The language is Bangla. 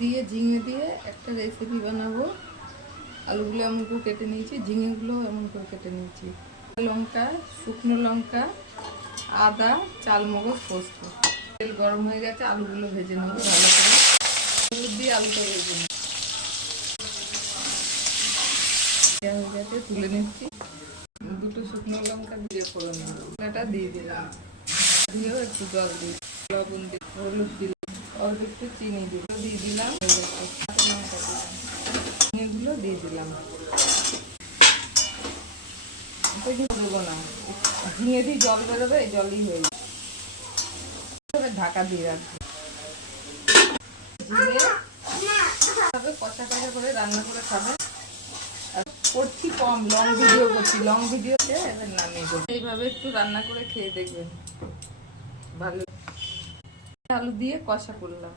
দিয়ে ঝিঙে দিয়ে একটা রেসিপি বানাবো। আলুগুলো এমন করে কেটে নিয়েছি, ঝিঙেগুলো এমন করে কেটে নিয়েছি। লঙ্কা, শুকনো লঙ্কা, আদা, চালমগজ, পোস্ত। তেল গরম হয়ে গেছে, আলুগুলো ভেজে নেবো ভালো করে। হলুদ দিয়ে আলুটা ভেজে নেব। হয়ে গেছে, তুলে নিচ্ছি। দুটো শুকনো লঙ্কা দিয়ে করে নেব। এটা দিয়ে দিলাম, দিয়েও একটু জল দিই, লবণ দিই, হলুদ দিলাম, অল্প একটু চিনি দিয়ে দিলাম। লঙ্কা দিলাম, ঝিঙেগুলো দিয়ে দিলাম। দেবো না, ঝিঙে দিয়ে জল বেরোবে, এই জলই হয়ে যাবে। ঢাকা দিয়ে রাখবো। ঝিঙে কষা কষা করে রান্না করে খাবে। আর করছি কম, লং ভিডিও করছি, লং ভিডিওতে এবার নামিয়ে দেবো। এইভাবে একটু রান্না করে খেয়ে দেখবেন, ভালো। আলু দিয়ে কষা করলাম।